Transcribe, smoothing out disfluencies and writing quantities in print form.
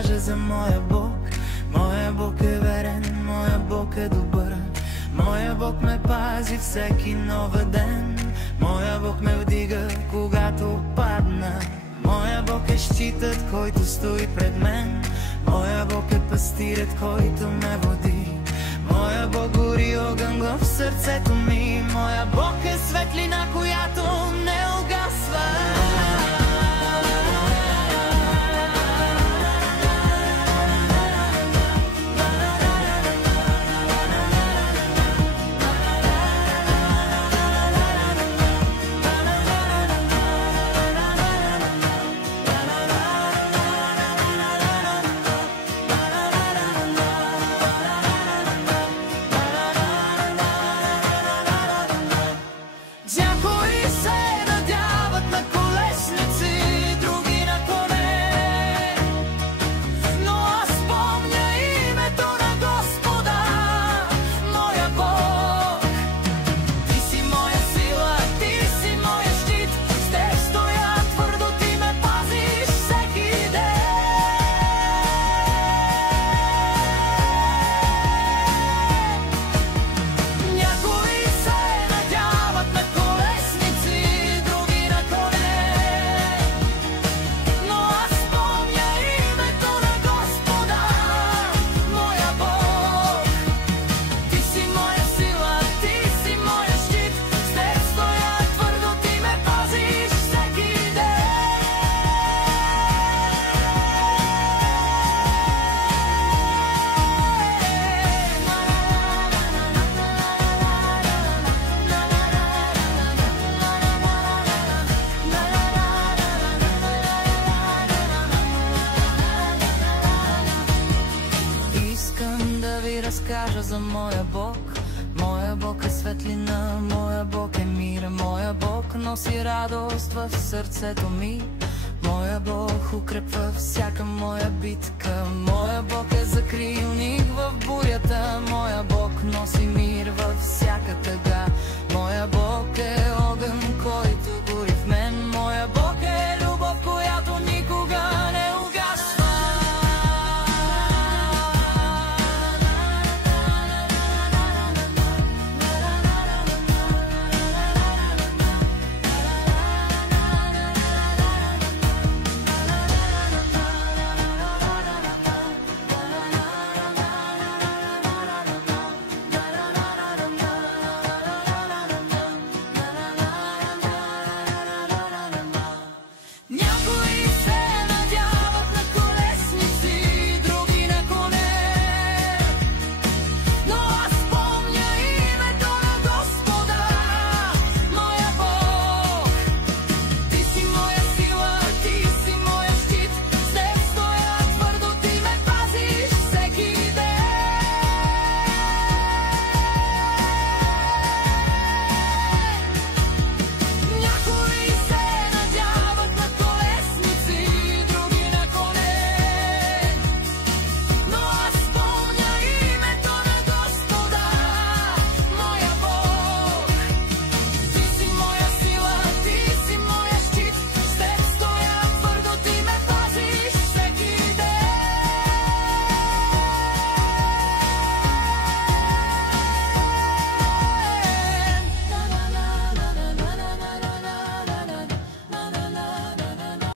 разкажа за моя Бог. Моя Бог е верен, моя Бог е добър. Моя Бог ме пази всеки нов ден. Моя Бог ме вдига, когато падна. Моя Бог е щитът, който стои пред мен. Моя Бог е пастирът, който ме води. Моя Бог гори огън в сърцето ми. Моя Бог е светлина, която не угасва. Разкажа за моя Бог. Моя Бог е светлина, моя Бог е мир. Моя Бог носи радост в сърцето ми. Моя Бог укрепва всяка моя битка.